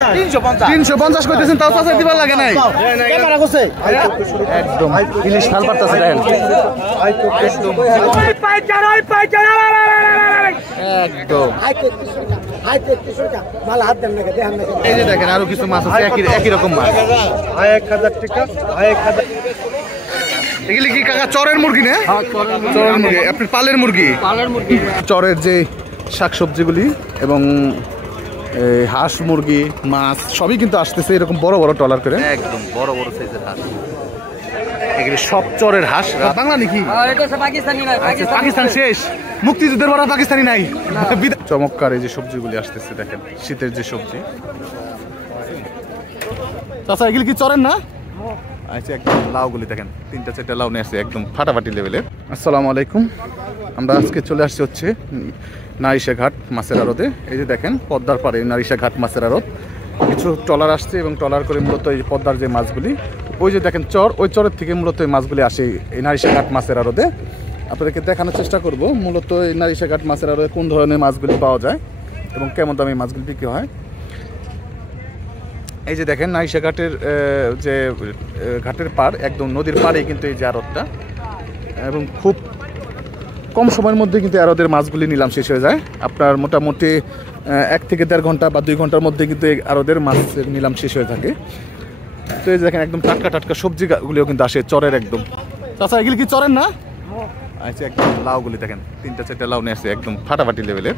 350 কইতেছেন, তাও চাচা দিবার লাগে নাই একদম। ইলিশ ফাল পারতাছে দেখেন একদম। এই যে দেখেন আরো কিছু মাছ আছে একই রকম মাছ। 1000 টাকা। এগুলি কি কাকা চরের মুরগি না? চরের মুরগি। আপনি পালের মুরগি? চরের যে শাকসবজিগুলি এবং হাঁস মুরগি মাছ সবই কিন্তু আসতেছে এরকম বড় বড় ট্রলার করে, একদম বড় বড় সাইজের হাঁস। এগুলি সব চরের হাঁস। বাংলা নাকি? পাকিস্তান শেষ, মুক্তিযুদ্ধের পর পাকিস্তানি নাই। চমৎকার এই যে সবজিগুলি আসতেছে দেখেন, শীতের যে সবজি। চাচা এগুলি কি চরেন না? আচ্ছা, একদম লাউগুলি দেখেন 3-4টা লাউ নিয়ে আসছে একদম ফাটাফাটি লেভেলের। আসসালামু আলাইকুম। আমরা আজকে চলে আসছি হচ্ছে নারিশা ঘাট মাছের আড়তে। এই যে দেখেন পদ্মার পাড়ে নারিশা ঘাট মাছের আড়ত। কিছু ট্রলার আসছে এবং ট্রলার করে মূলত এই পদ্মার যে মাছগুলি, ওই যে দেখেন চর, ওই চরের থেকে মূলত এই মাছগুলি আসে এই নারিশা ঘাট মাছের আড়তে। আপনাদেরকে দেখানোর চেষ্টা করব মূলত এই নারিশা ঘাট মাছের আড়তে কোন ধরনের মাছগুলি পাওয়া যায় এবং কেমন দামে মাছগুলি বিক্রি হয়। এই যে দেখেন নারিশা ঘাটের যে ঘাটের পাড়, একদম নদীর পাড়ে কিন্তু এই যে আড়তটা, এবং খুব কম সময়ের মধ্যে কিন্তু আড়তের মাছগুলি নিলাম শেষ হয়ে যায়। আপনার মোটামুটি 1 থেকে 1.5 ঘন্টা বা 2 ঘন্টার মধ্যে কিন্তু এই আড়তের মাছের নিলাম শেষ হয়ে থাকে। তো এই যে দেখেন একদম টাটকা টাটকা সবজিগুলিও কিন্তু আসে চরের একদম। চাচা এগুলি কি চরেন না? আচ্ছা, একদম লাউগুলি দেখেন 3-4টা লাউ নিয়ে আসছে একদম ফাটাফাটি লেভেলের।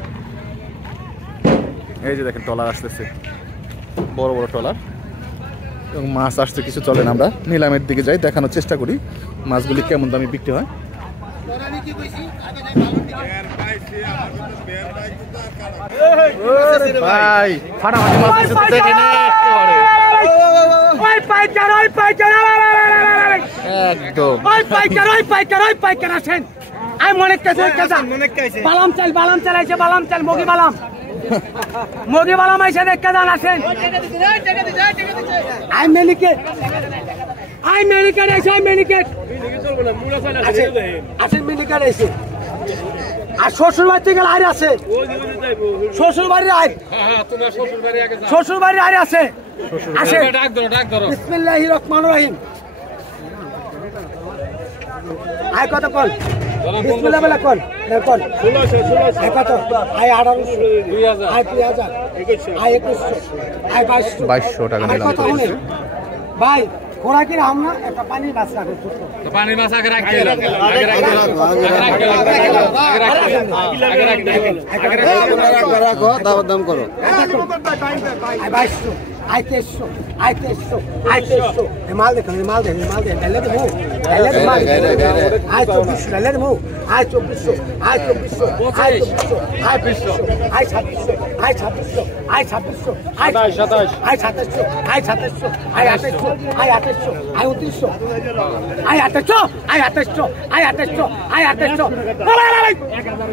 এই যে দেখেন ট্রলার আসতেছে, বড় বড় ট্রলার এবং মাছ আসছে কিছু। চলেন আমরা নিলামের দিকে যাই, দেখানোর চেষ্টা করি মাছগুলি কেমন দামে বিক্রি হয়। ভাই ফাটাফাটি মাছ দেখেন একদম। মোদি বালাম আইসা দেখতে যান আসেন। আই মেনিকেট আইসে, আই মেনিকেট আসেন, মেনিকেট আইসে। আর শ্বশুর বাড়ি থেকে আইর আছে, শ্বশুর বাড়ির আইর, শ্বশুর বাড়ির আইর আছে। আসেন, বিসমিল্লাহির রহমানির রহিম। আই কত কল? বিসমিল্লাহ বলে কল কল। কত? আই 1800, আই 2000, আই 2100, আই 2200 টাকা নিলাম। কত হলে ভাই ঘোড়া কি রাম না? একটা পানির মাছ রাখো, পানির মাছ আগে রাখতে হবে, রাখো দাম করো। I 2200, I 2300, I 2300, I 2300। মাল দেখো, মাল দেখো, মাল দেখো। এলে দেবো, এলে দেবো। আই 2400, এলে দেবো। I 2400, I 2400, I 2400, I 2500, I 2600, I 2600, I 2600, I 2700, I 2700, I 2700, I 2800, I 2800, I 2900, I 2800, I 2800, I 2800, I 2800, I 2800,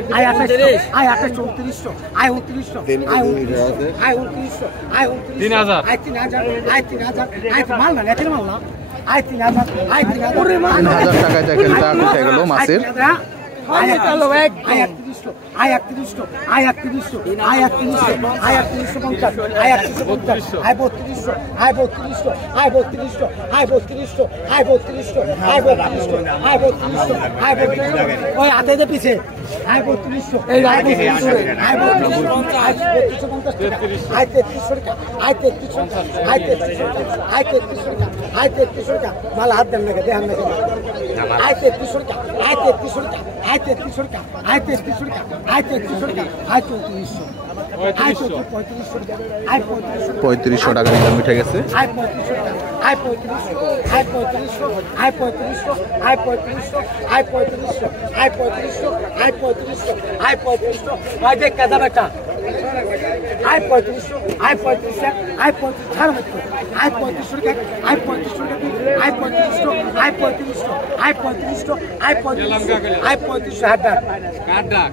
I 2800, 2900, I 2900, I 2900, I 2900, I 2900, I 3000, I 3000, I মাল না, নেটের মাল না। আই 3000, আই 3000, 3000 টাকায় দেখেন তা কোথায় গেল মাছের। I 3100, I 3100, I 3100, I 3100, I 3150, I 3150, I 3200, I 3200, I 3200, I 3200, I 3200, I 3200, I 3200, I 3200। ওই হাতে দে পিছে। আই 3200, এই আই 3200, আই 3200, আই 3250 টাকা, আই 3300 টাকা, আই 3300, আই 3300, আই 3300 টাকা, আই 3300 টাকা। মাল হাত দেন না, দেন না। আই 3300 টাকা, আই 3300 টাকা, আই 3300 টাকা, আই 3300 টাকা, আই 3300 টাকা, আই 3400, আই 3500 টাকা, আই 3500 টাকা নিলাম উঠে গেছে। আই 3500 টাকা, I 3500, I 3500, I 3500, I 3500, I 3500, I 3500, I 3500, I 3500। ভাই দেখ কাদা বেটা। আই 3500, আই 3500, আই 3500, আই 3500 টাকা, আই 3500 টাকা, I 3500, I 3500, I 3500, I 3500, I 3500 হাত ডাক কাট ডাক।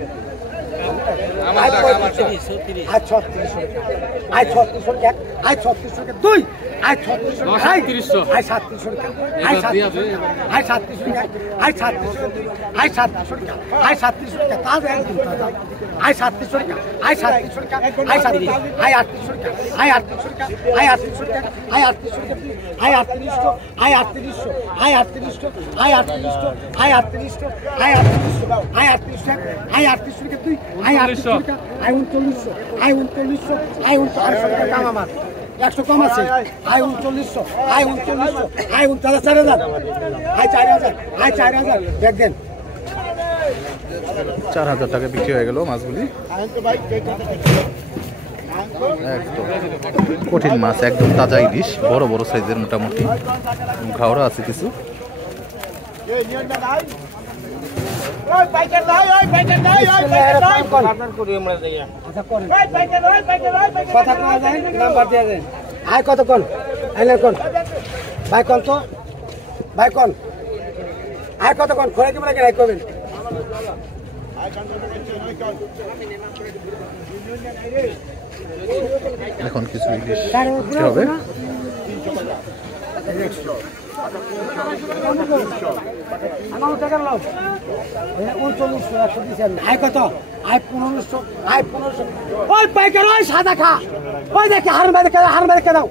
আই 3500, আই 3600 টাকা, আই 3600 টাকা, আই 3600 টাকা। দুই আয় 3600 আয় 3700 আয় 3700 টাকা আয় 3700 আয় 3700 টাকা আয় 3700 টাকা আয় 3700 টাকা তাজা একদম তাজা আয় 3700 টাকা আয় 3700 টাকা আয় 3700 আয় 3800 টাকা আয় 3800 টাকা আয় 3800 টাকা আয় 3800 টাকা আয় 3800 আয় 3800 আয় 3800 আয় 3800 আয় 3800 আয় 3800 আয় 3800 আয় 3800 টাকা তুই আয় 3800 টাকা আয় 3900 আয় 3900 আয় 3900 টাকা কাম আমার 100 কম আছে আয় 3900 আয় 3900 আয় 4000 আয় 4000 আয় 4000 দেখ দেন 4000 টাকা বিক্রি হয়ে গেল মাছগুলি। একদম কঠিন মাছ, একদম তাজা ইলিশ, বড় বড় সাইজের মোটামুটি ঘাওড়া আছে কিছু। আয় কত কোন আইলের কোন ভাই কোন তো ভাই কোন আয় কত কোন খোলা কি মানে রাখ করবেন এখন কিছু ইলিশ বিক্রি হবে। আয় কত আয় 1500 আয় 1500 ওই পাইকার ওই সাদা খা ওই দেখে হারুন ভাই দেখে দাও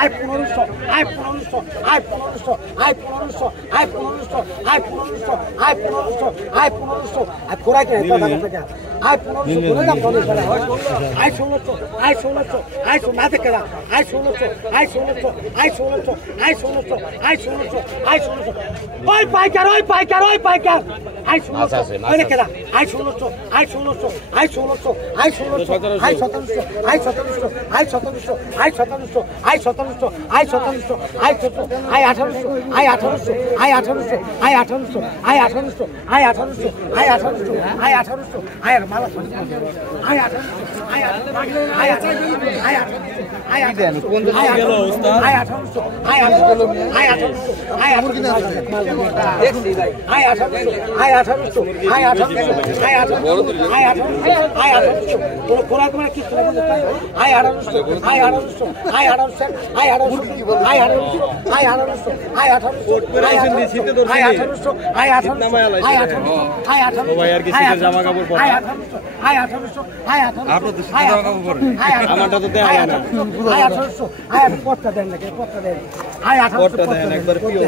আয় 1500 আয় 1500 আয় 1500 আয় 1500 আয় 1500 আয় 1500 আয় 1500 আয় 1500 আয় খোরা কে কথা কথা আয় 1500 বলে দাম বলে আয় 1600 আয় 1600 আয় 16 না দেখে দাও আয় 1600 আয় 1600 আয় 1600 আয় 1600 আয় 1600 আয় 1600 ওই পাইকার আয় 1600 ওই দেখে দাও আয় 1600 আয় 1600 আয় 1600 আয় 1600 আয় 1700 আয় 1700 আয় 1700 আয় 1700 আয় 1700 আয় 1700 আয় 1700 আয় 1800 আয় 1800 আয় 1800 আয় 1800 আয় 1800 আয় 1800 আয় 1800 আয় 1800 আয় মালা আয় 1800 আয় 1800 আয় 1800 আয় 1800 আয় 1800 আয় 1800 আয় 1800 আয় 1800 আয় 1800 আয় 1800 আয় 1800 আয় 1800 তোর কোরা কোরা কি করে আয় 1800 আয় 1800 আয় 1800 আয় 1800 আয় 1800 আয় 1800 আয় 1800 আয় 1800 আয় 1800 আয় 1800 আয় 1800 আয় 1800 ভাই আর কি শীতের জামা কাপড় পরে আয় 1800 আয় 1800 আয় 1800 আপনার তো শীতের জামা কাপড় পরে আমারটা তো দেয় না আয় 1800 আয় পটটা দেন নাকি পটটা দেন আয় 1800 পটটা দেন একবার পিও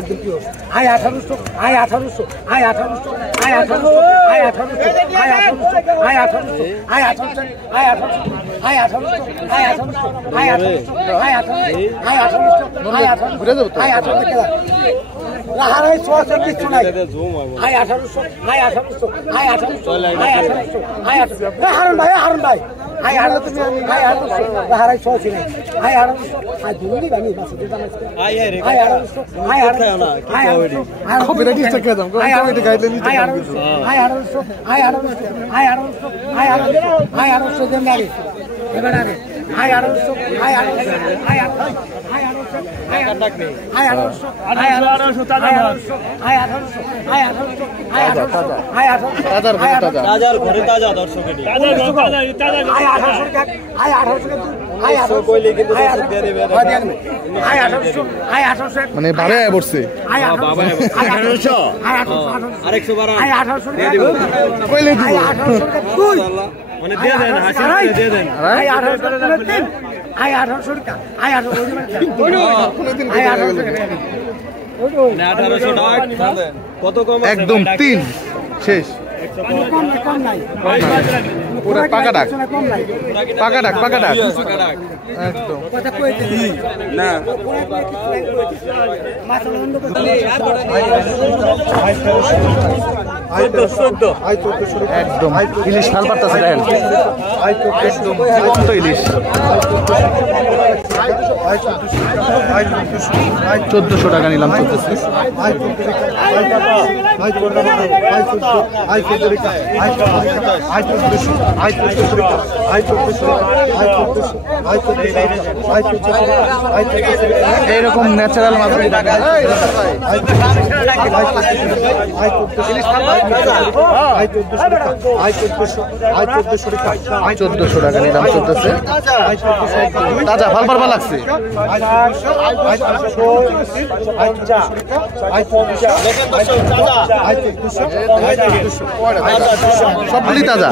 একদম পিও আয় 1800 আয় 1800 আয় 1800 আয় 1800 আয় 1800 আয় 1800 আয় 1800 আয় 1800 আয় 1800 আয় 1800 আয় 1800 আয় 1800 আয় 1800 আয় 1800 আয় 1800 আয় 1800 রাহারাই সোয়াছে কিছু নাই আয় 1800 আয় 1800 আয় 1800 আয় 1800 আয় 1800 হারুন ভাই আয় 1800 আয় 1800 রাহারাই সোয়াছে নাই আয় 1800 আয় দুনি বানি বাস আয় 1800 আয় 1800 আয় 1800 কপিরাইট চেক দাম কপিরাইট গাইডলাইন আয় 1800 আয় 1800 আয় 1800 আয় 1800 আয় 1800 আয় 1800 দেন লাগে এবার আগে আয় 1800 আয় 1800 আয় 1800 আয় 1800 আয় 1800 আয় 1800 আয় 1800 আয় 1800 আয় 1800 আয় 1800 আয় 1800 তাজার ঘরে তাজা দর্শকের আয় 1800 আয় 1800 আয় 1800 কইলে কিন্তু দর্শক দিয়ে দেবে আয় 1800 আয় 1800 মানে ভাবে পড়ছে আয় 1800 আয় 1800 আয় 1800 আরেকশো বাড়া আয় 1800 দিয়ে দেব কইলে দিব আয় 1800 তুই মানে দিয়ে দেন হাসি করে দিয়ে দেন আয় 1800 দিন আয় 1800 টাকা আয় 1800 আয় 1800 টাকা কত কম আছে একদম 3 শেষ কম নাই পুরো পাকা ডাক কম নাই পাকা ডাক একদম কথা কইতে না মাছলা বন্ধ করতে একদম ইলিশ ফাল পারতাছে দেখেন একদম জীবন্ত ইলিশ 1400 টাকা নিলাম 1400 এইরকম ন্যাচারাল মাছ 1400 টাকা নিলাম চলতেছে তাজা ভাল লাগছে। সবগুলি তাজা।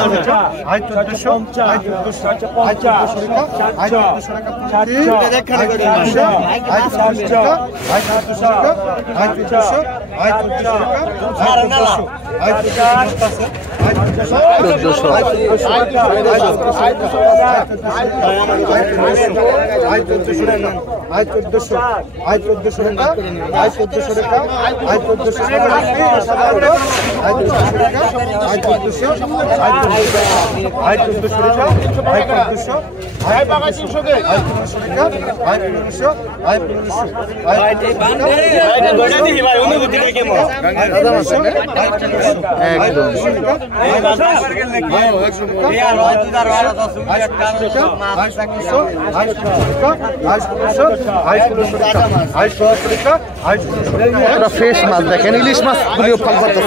ফ্রেশ মাছ দেখেন, ইলিশ মাছ গুলিও ফল পাচ্ছে।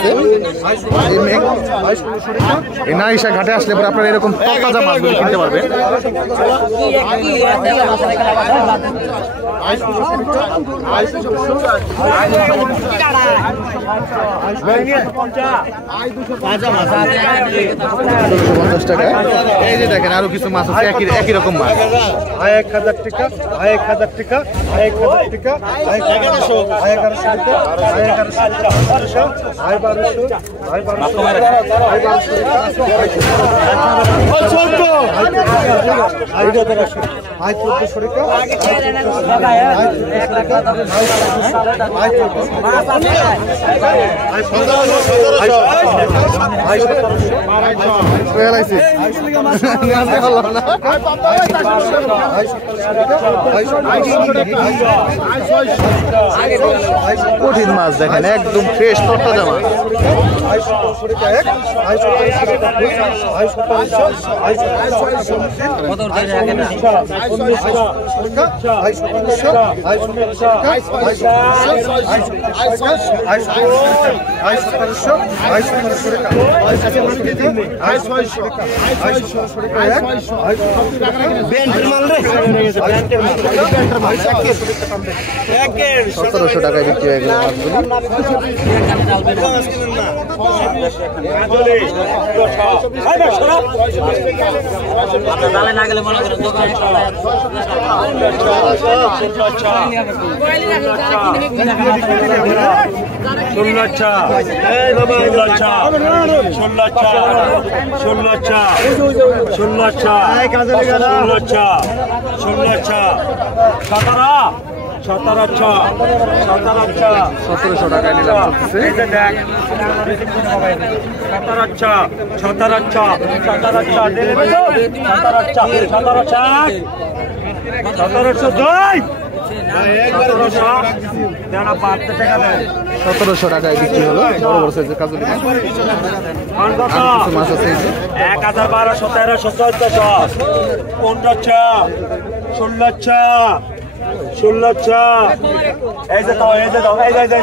এই নারিশা ঘাটে আসলে পরে আপনারা এরকম তাজা মাছগুলো কিনতে পারবেন। টাকা। এই যে দেখেন আরো কিছু মাছ আছে একই রকম মাছ। 1000 টাকা, 1000 টাকা, 1000 টাকা, 1100 টাকা, 1100 টাকা, 1200, 1200, কঠিন মাছ দেখেন, একদম ফ্রেশ তরতাজা মাছ। সতেরোশো টাকায় বিক্রি হয়ে গেল সতেরোশো টাকায় নিলাম সতেরোশো টাকায় বিক্রি হলো বড় বড় সাইজের কাজলি মাছ আছে 1012, 1700, 1400, 1600, এই যে দাও, এই যে দাও, এই টাকা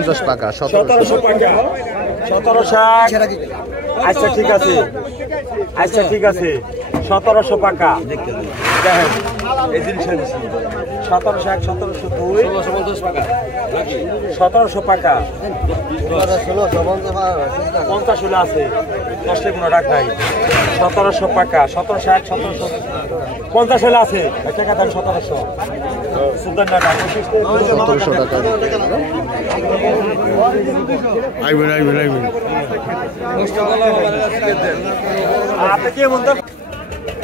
1700 টাকা 1700। আচ্ছা ঠিক আছে, আচ্ছা ঠিক আছে, 1700 টাকা দেখেন এই জিনিসটা 1700, 1702, 1700 টাকা 50 হলে আছে 10 টাকা রাখ নাই। 1700 টাকা 1760, 1750 হলে আছে টাকা দাম 1700। সুন্দর না 1700 টাকা।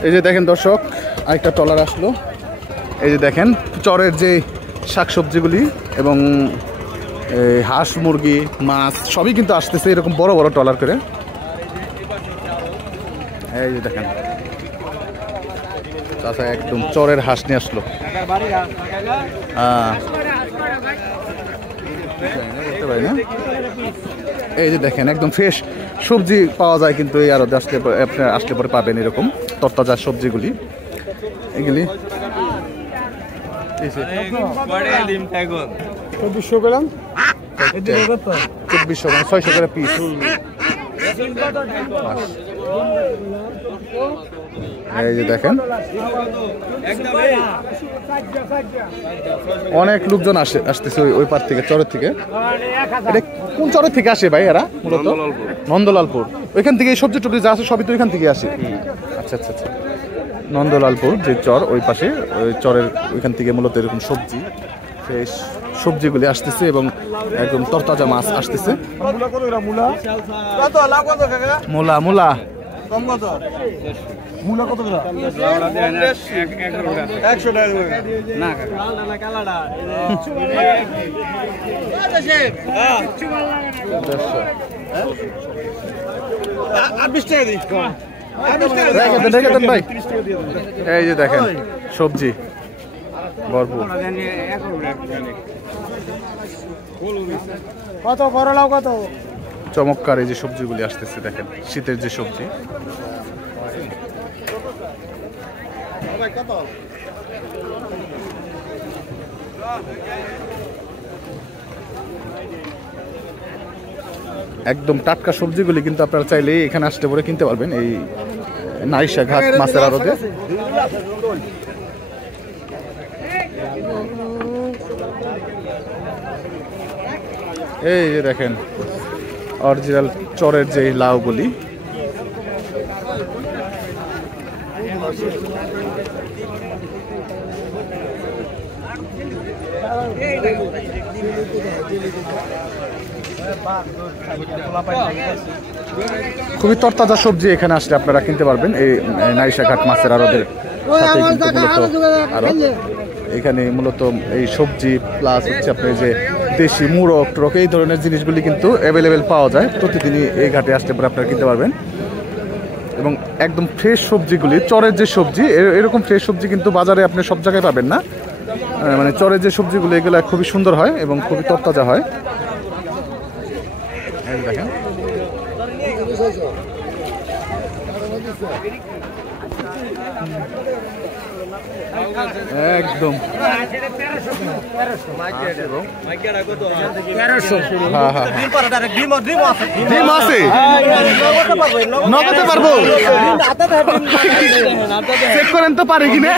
এই যে দেখেন দর্শক, আরেকটা ট্রলার আসলো। এই যে দেখেন চরের যে শাকসবজিগুলি এবং হাঁস মুরগি মাছ সবই কিন্তু আসতেছে এরকম বড় বড় ট্রলার করে। এই যে দেখেন চাচা একদম চরের হাঁস নিয়ে আসলো। বলতে পারি না। এই যে দেখেন একদম ফ্রেশ সবজি পাওয়া যায় কিন্তু এই আড়তে আসলে আপনার আসলে পরে পাবেন এরকম তরতাজা সবজিগুলি এগুলি। 2400 গ্রাম 2400 মানে 600 করে পিস। এই যে দেখেন অনেক লোকজন আসতেছে ওই পার থেকে চরের থেকে। এটা কোন চরের থেকে আসে ভাই এরা? মূলত নন্দলালপুর। ওইখান থেকে এই সবজি টবজি যা আছে সবই তো ওইখান থেকে আসে। আচ্ছা আচ্ছা আচ্ছা, নন্দলালপুর যে চর ওই পাশে, ওই চরের ওইখান থেকে মূলত এরকম সবজি সেই সবজিগুলি আসতেছে এবং একদম তরতাজা মাছ আসতেছে। মূলা মূলা মূলা কত গ্রাম? 100 টাকা না ভাই। এই যে দেখেন সবজি ভরপুর। কত করলাও কত? চমৎকার এই যে সবজিগুলি আসতেছে দেখেন, শীতের যে সবজি। একদম টাটকা সবজিগুলি কিন্তু আপনারা চাইলে এখানে আসতে পরে কিনতে পারবেন এই নাইশা ঘাট মাছের আড়তে। এই যে দেখেন অরিজিনাল চরের যে লাউগুলি। খুবই তরতাজা সবজি এখানে আসলে আপনারা কিনতে পারবেন এই নাইশা ঘাট মাছের আড়তের সাথে কিন্তু মূলত আড়ত। এখানে মূলত এই সবজি প্লাস হচ্ছে আপনার যে দেশি মুরগ টুরক এই ধরনের জিনিসগুলি কিন্তু অ্যাভেলেবেল পাওয়া যায়। প্রতিদিনই এই ঘাটে আসলে পরে আপনারা কিনতে পারবেন এবং একদম ফ্রেশ সবজিগুলি, চরের যে সবজি এরকম ফ্রেশ সবজি কিন্তু বাজারে আপনি সব জায়গায় পাবেন না। মানে চরের যে সবজিগুলো এগুলো খুবই সুন্দর হয় এবং খুবই তরতাজা হয়। দেখেন একদম ডিম আছে, নগদে পারবো। চেক করেন তো পারে কিনা।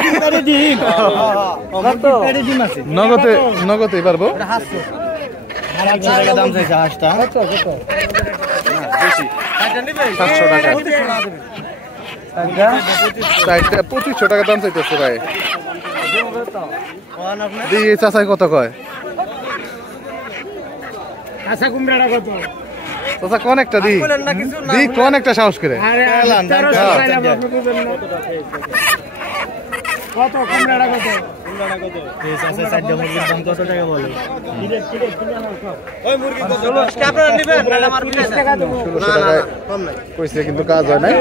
নগদে নগদে পারবো। 700 টাকা দাম চাইছে হাঁসটা। 700 টাকা। 2500 টাকা দাম চাইতেছে ভাই। দিয়ে চাচাই কত কয়? কাঁচা কুমড়াটা কত? চাচা কোন একটা দি কোন একটা সাহস করে। কত কুমড়াটা কত? কইছে কিন্তু কাজ হয় নাই।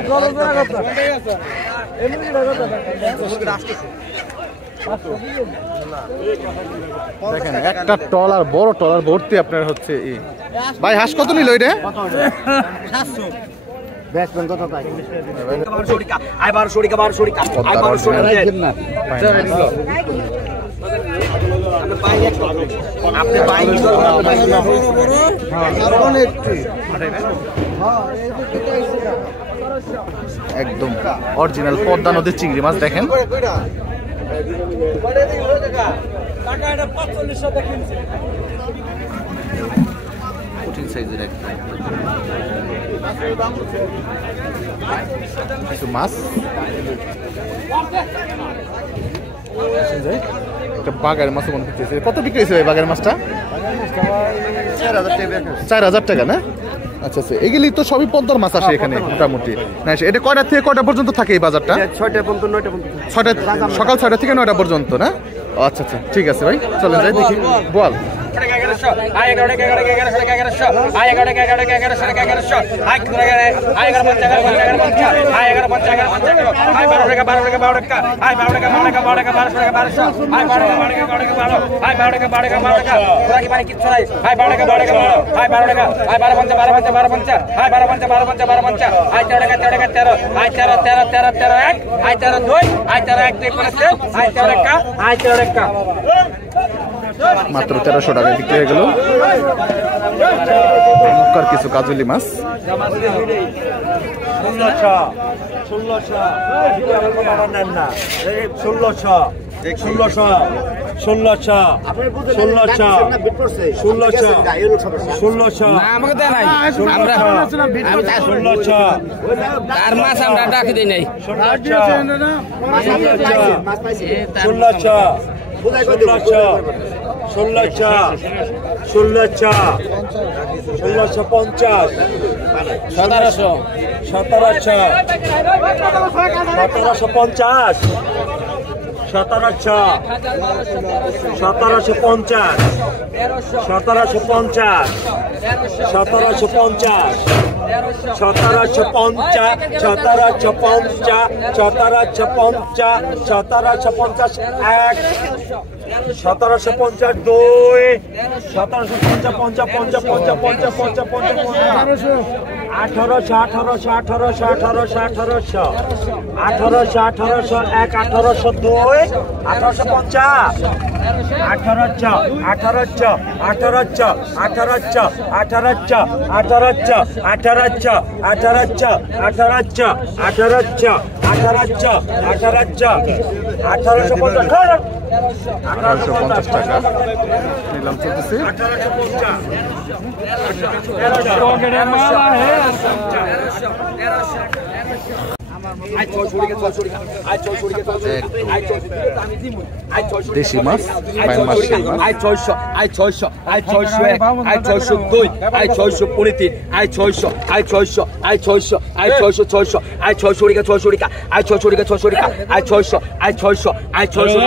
দেখেন একটা টলার বড় টলার ভর্তি আপনার হচ্ছে ভাই হাঁস কত নিল এটা? 700। একদম অরিজিনাল পদ্মা নদীর চিংড়ি মাছ দেখেন। কঠিন সাইজের কিছু মাছ। একটা বাগার মাছ মনে হচ্ছে। কত বিক্রি হয়েছে বাগার মাছটা? 4000 টাকা না? আচ্ছা আচ্ছা, এগুলি তো সবই পদ্মার মাছ আসে এখানে মোটামুটি। না এটা কয়টা থেকে কয়টা পর্যন্ত থাকে এই বাজারটা? 6টা পর্যন্ত 9টা পর্যন্ত। সকাল 6টা থেকে 9টা পর্যন্ত না? আচ্ছা আচ্ছা ঠিক আছে ভাই, চলেন যাই দেখি। বল 1100 আয় 11 টাকা 1100 টাকা 1100 আয় 11 টাকা 1100 টাকা 1100 আয় 11 50 আয় 11 50 আয় 12 টাকা 12 টাকা 12 টাকা আয় 12 টাকা 12 টাকা 12 টাকা 1200 টাকা 1200 আয় 12 টাকা 12 টাকা 12 টাকা 12 আয় 12 টাকা 12 টাকা 12 টাকা ওরা কি মানে কিচ্ছু নাই আয় 12 টাকা 12 টাকা 12 আয় 12 টাকা আয় 12 50 12 50 12 50 আয় 12 50 12 50 12 50 আয় 13 টাকা 13 টাকা 13 আয় 13 13 13 13 1 আয় 13 2 আয় 13 1 2 করে আয় 13 টাকা আয় 13 টাকা মাত্র 1300 টাকা বিক্রি হয়ে গেল মুক্কার কিছু কাজলি মাছ 1600 আমাকে দেয় নাই আমরা তার মাছ আমরা ডাকি দেই নাই 1850 টাকা নিলাম চলতেছে দেশি মাছ আয় 600 আয় 600 আয় 601 আয় 602 আয় 653 আয় 600 আয় 600 আয় 600 আয় 600 600 আয় 600 টাকা 600 টাকা আয় 600 টাকা 600 টাকা আয় 600 আয় 600 আয় 600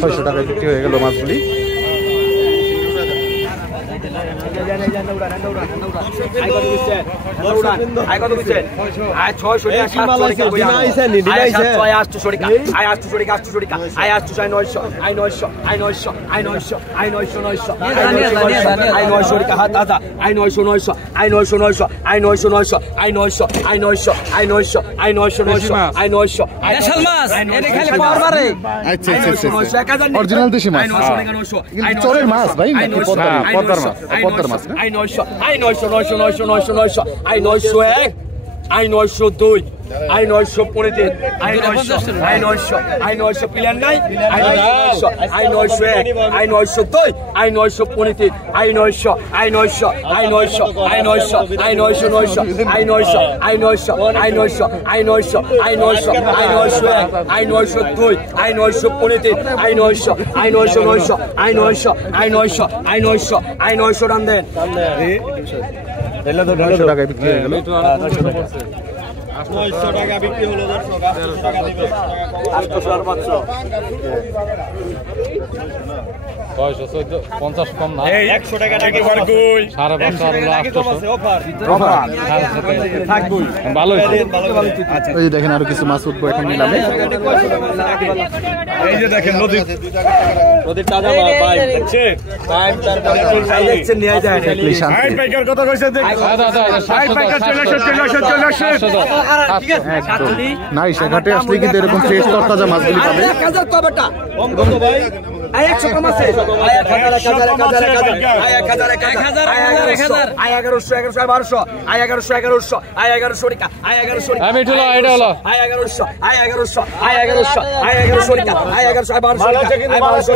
600 টাকা বিক্রি হয়ে গেল মাছগুলি আয় কত দিচ্ছে আয় 600 টাকা 700 টাকা আয় 800 টাকা আয় 800 টাকা 800 টাকা আয় 800 আয় 900 আয় 900 আয় 900 আয় 900 আয় 900 900 আয় 900 টাকা হাত হাত আয় 900 900 আয় 900 900 আয় 900 900 আয় 900 আয় 900 আয় 900 আয় 900 900 আয় 900 দেশাল মাছ এটা খালি পাওয়ার বারে আচ্ছা আচ্ছা অরিজিনাল দেশি মাছ কিন্তু চরের মাছ ভাই নাকি পদ্মার মাছ পদ্মার মাছ আয় 900 আয় 900 900 900 900 900 আয় 901 আয় 902 আয় 953 আয় 900 আয় 900 আয় 900 প্লেন নাই আয় 900 আয় 901 আয় 902 আয় 953 আয় 900 আয় 900 আয় 900 আয় 900 আয় 900 900 আয় 900 আয় 900 আয় 900 আয় 900 আয় 900 আয় 901 আয় 902 আয় 953 আয় 900 আয় 900 900 আয় 900 আয় 900 আয় 900 আয় 900 টান দেন 900 টাকায় বিক্রি হয়ে গেল 900 টাকা বিক্রি হলো 800 টাকা দিবে 800 সর্বোচ্চ 50 কম না এই 100 টাকা নাকি বার কই 550 অফার থাকবই ভালো এই দেখেন আরো কিছু মাছ উঠবো এখন নিলামে এই যে দেখেন নদীর তাজা মাছ ভাই দেখছেন টাইম তার দেখছেন নিয়ে যায় হাই পাইকার কত কইছে দেখ হাই পাইকার চলে আসে নাইশা ঘাটে আসলে কিন্তু এরকম ফ্রেশ তরতাজা মাছগুলি পাবে 1000 তো বেটা কম কত ভাই আয় 100 কম আছে আয় 1000 আয় 1100 আয় 1100 1200 আয় 1100 আয় 1100 টাকা আয় 1100 আমি এটা হলো আয় 1100 আয় 1100 আয় 1100 আয় 1100 টাকা আয় 1100 আয়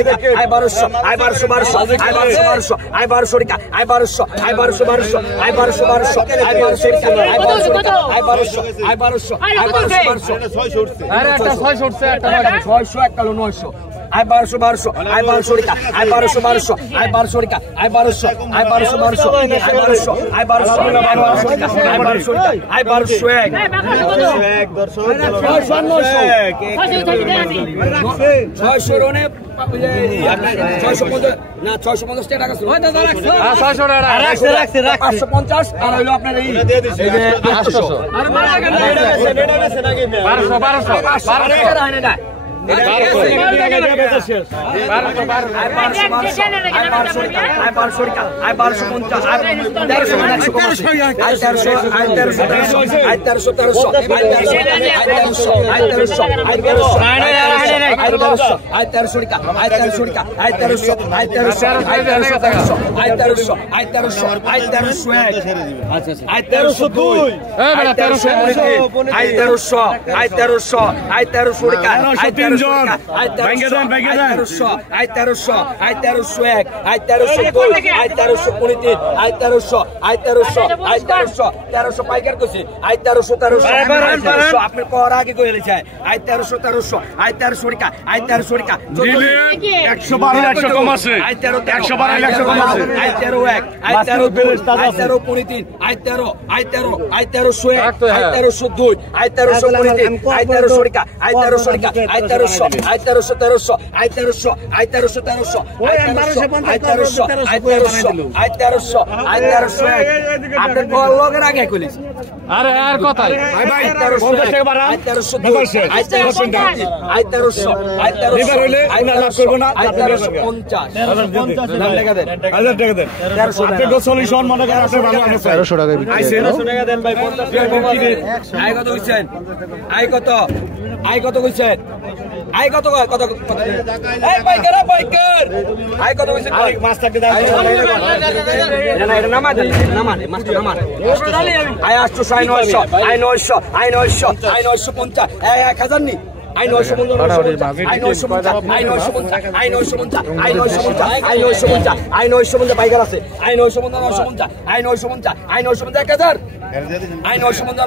1200 আয় 1200 আয় 1200 আয় 1200 টাকা আয় 1200 আয় 1200 আয় 1200 আয় 1200 আয় 1200 আরে একটা 600 উঠছে একটা 600 একটা 900 আয় 1200 আয় 1200 টাকা আয় 1200 আয় 1200 টাকা আয় 1200 আয় 1200 আয় 1200 আয় 1200 এক 600 রনে 650 না 650 টাকা ছিল 600 টাকা 550 আর হইলো আপনার এই যে 800 আরে মারা গেল 1200 আয় 1300 আয় 1300 আয় 1301 আয় 1302 আয় 1323 আয় 1300 আয় 1300 আয় 1300 পাইকার কইছে আয় 1300 আপনি কর আগে কইলে চাই আয় 1300 আয় 1300 টাকা আয় 1300 টাকা 112 কম আছে আয় 13 112 কম আছে আয় 1301 আয় 13 আয় 1323 আয় 13 আয় 13 আয় 1301 আয় 1302 আয় 1323 আয় 1300 টাকা আয় 1300 টাকা আয় 1300 আয় 1300 আয় 1300 আয় 1300 আয় 1300 আয় 1300 আয় 1300 আপনি কল লগের আগে কইলেন আরে আর কথাই ভাই ভাই 50 টাকা বাড়ান আয় 1300 আয় 1300 আয় 1300 আয় 1300 লিভার হইলে উনা লাভ করব না আয় 1350 নাম লেখা দেন 1000 টাকা দেন 1300 আপনি গো সলিউশন মনে করেন আপনি ভালো আছে 1300 টাকায় বিক্রি আইছে 1300 টাকা দেন ভাই 50 টাকা আয় কত কইছেন আয় কত কইছেন আয় কত এই পাইকার আয় কত কইছেন আরে মাছ থাকতে দাও না এটা নামা দেন মাস্টার নামান আয় 800 আয় 900 আয় 900 আয় 900 আয় 950 আয় 1000 নি আয় 950 আয় 950 আয় 950 আয় 950 আয় 950 আয় 950 আয় 950 পাইকার আছে আয় 950 আয় 950 আয় 950 1000 আয় 950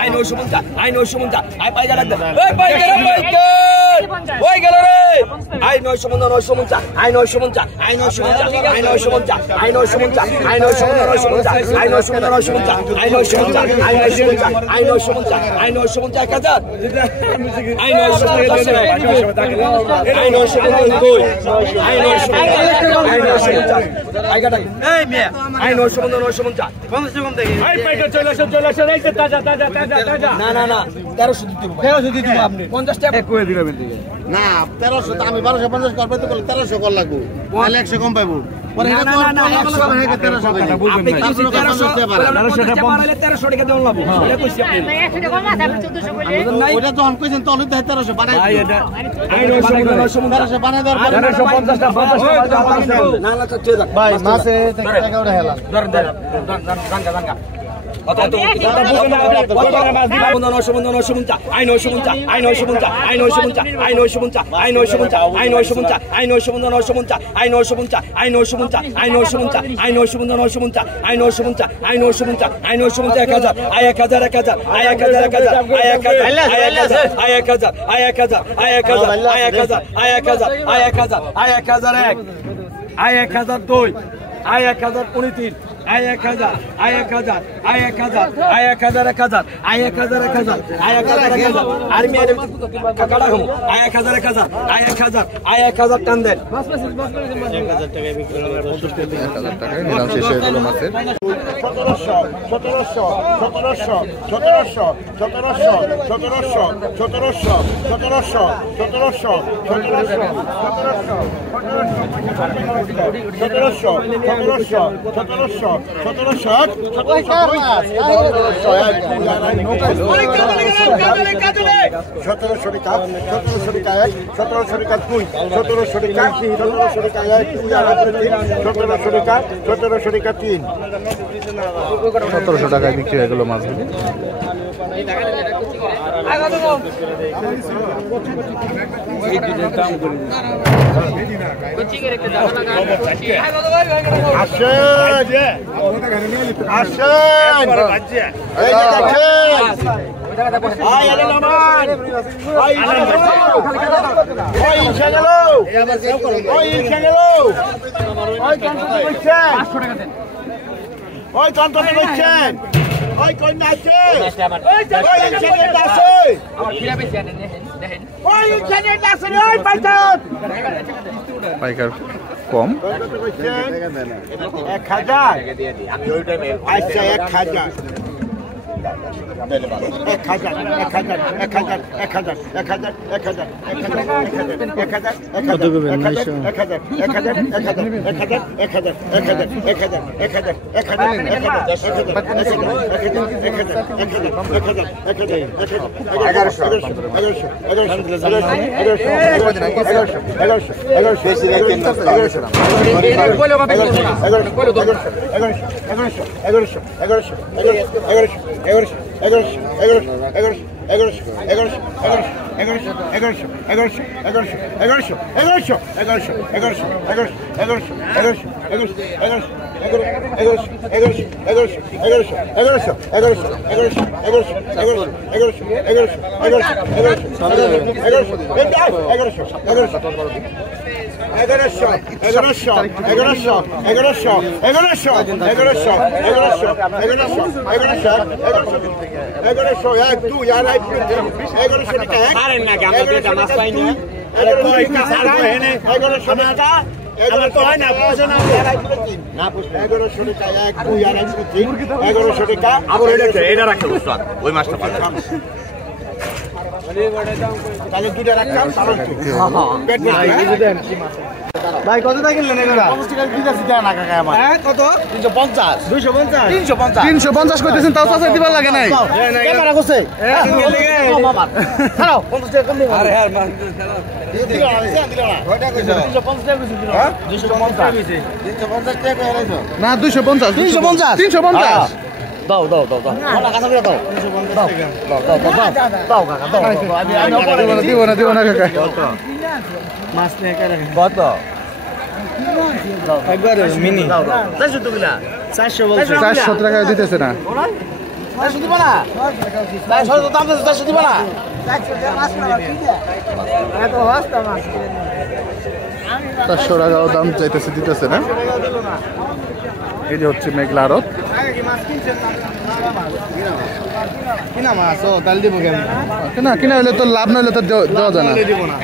আয় 950 আয় 950 আয় পাইকার রাখ এই পাইকার ওই গেল রে আয় 950 আয় 950 আয় 950 আয় 950 আয় 950 আয় 950 আয় 950 আয় 950 আয় 950 আয় 950 আয় 950 1000 আয় 950 আয় 950 আয় 950 আয় কাটা এই মিয়া আয় 950 কম দেখি ভাই পাইকার চলে আসো এই যে তাজা না 1300 দিতে হবে 1300 দিতে হবে আপনি 50 টাকা কই দিবেন না 1300 তো আমি 1250 করবে তো 1300 কর লাগবো তাহলে 100 কম পাবো পরে এটা তো না 1300 টাকা বুঝবেন না আপনি 1300 টাকা বাড়ালে 1300 টাকা দেওয়া লাগবে এটা কইছি আপনি ওটা তো আমি কইছেন তো 1300 বানাই ভাই এটা আই 950 বানাই দেওয়ার পরে 1350 টাকা না চেয়ে যাক ভাই মাছে টাকা ওটা হেলা ধর দাঙ্গা অত I 950 I 950 I 950 I 950 I 950 I 950 I 950 I 950 I 950 I 950 I 950 I 950 I 950 I 950 1000 I 1000 I 1000 I 1000 I 1000 I 1000 I 1000 I 1000 I 1000 I 1000 I 1000 এক আই 1002 আই 1023 আয় 1000 আয় 1000 আয় 1000 আয় 1000 1000 আয় 1000 1000 আয় 1000 আর আমি কাকাড়া হম আয় 1000 আয় 1000 আয় 1000 টান দেন 1000 টাকায় বিক্রি হলো 1000 টাকায় নিলাম শেষ হয়ে গেল মাছের 1700 টাকায় বিক্রি হয়ে গেল মাছগুলি আসেন আয় এলে নামান ওই ইনশা গেল ওই ইনশা গেল ওই কন্ট্রোল করছেন 500 টাকা দেন ওই কন্ট্রোল করছেন ওই কই না আছে ওই ইনশা গেল আছে আমার খিলা বেশি আনেন দেখেন ওই ইনশা গেল আছে ওই পাইছেন পাইকার কম 1000 আচ্ছা 1100 টাকা আবার এটা রাখতে বুঝছেন ওই মাছটা তাহলে দুটো রাখতাম ভাই কত টাকা কিনলেন এগুলা 50 টাকা দিতেছি দেন না কাকা আমার হ্যাঁ কত 350 250 350 কইতেছেন তাও চাচা দিবার লাগে নাই ক্যামেরা কইছে বাবা ছাড়াও 50 টাকা কম দিবেন আরে হ্যাঁ মান দিলা দিলা কয়টা কইছো 250 টাকা কইছো হ্যাঁ 250 টাকা কইছে 350 টাকা কইছো না 250 350 দাও দাও দাও দাও ওলা কাটা করে দাও 350 টাকা দাও কাকা দাও আমি পরে দিব না কাকা মাছ নিয়ে করে কত দাও একবার মিনি 400 টাকা 400 বলছো 400 টাকা দিতেছে না 400 দিবা না 400 তো দাম 400 দিবা না 400 টাকা মাছ না কি দে এত হস্তা মাছ 400 টাকাও দাম চাইতেছে দিতেছে না এই যে হচ্ছে মেঘলা আড়ত কিনা মাছ ও তাল দিব কেন কিনা হলে তো লাভ না হলে তো দেওয়া যায় না দিব না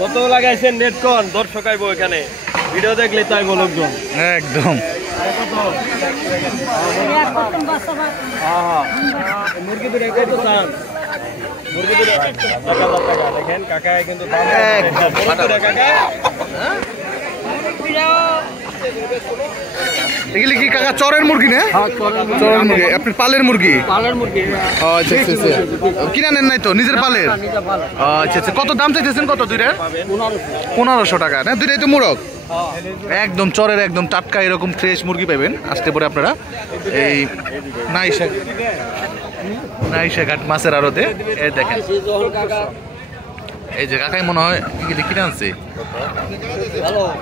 কত লাগাইছেন নেট কোন দর্শক আইব এখানে ভিডিও দেখলে তাই লোকজন একদম মুরগি দুটো একটাই তো চান মুরগি দুটো 1000 টাকা দেখেন কাকা কিন্তু কাকা এগুলি কি কাকা চরের মুরগি না চরের মুরগি আপনি পালের মুরগি আচ্ছা আচ্ছা কিনা নেন নাই তো নিজের পালের আচ্ছা আচ্ছা কত দাম চাইতেছেন কত দুইটার 1500 টাকা না দুইটাই তো মুরগ একদম চরের একদম টাটকা এরকম ফ্রেশ মুরগি পাবেন আসতে পরে আপনারা এই নাইশা ঘাট মাছের আড়তে এই দেখেন এই যে কাকাই মনে হয় এগুলি কিনে আনছে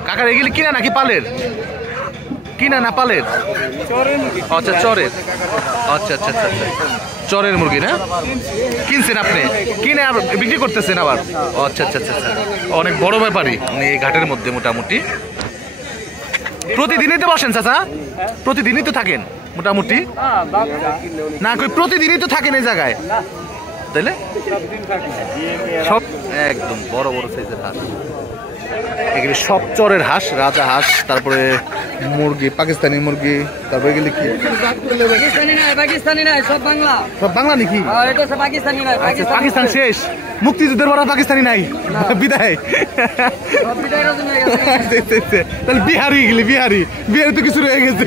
কাকার এগুলি কিনা নাকি পালের কিনা না পালের আচ্ছা চরের আচ্ছা আচ্ছা আচ্ছা চরের মুরগি না কিনছেন আপনি কিনে আর বিক্রি করতেছেন আবার আচ্ছা আচ্ছা আচ্ছা অনেক বড় ব্যাপারই এই ঘাটের মধ্যে মোটামুটি প্রতিদিনই তো বসেন চাচা প্রতিদিনই তো থাকেন মোটামুটি না কই প্রতিদিনই তো থাকেন এই জায়গায় তাইলে সব একদম বড় বড় সাইজের হাঁস এগুলি সব চরের হাঁস রাজা হাঁস তারপরে মুরগি পাকিস্তানি মুরগি তারপরে এগুলি কি পাকিস্তানি না সব বাংলা সব বাংলা নাকি এটা সব পাকিস্তানি না পাকিস্তান শেষ মুক্তিযুদ্ধের পর পাকিস্তানি নাই বিদায় সব বিদায় রাজন হয়ে গেছে তাহলে বিহারি গেলি বিহারি তো কিছু রয়ে গেছে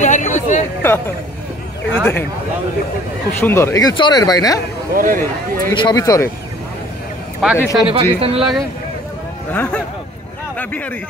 বিহারি হইছে খুব সুন্দর এগুলো চরের ভাই না সবই চরের পাকিস্তানি লাগে বিহারি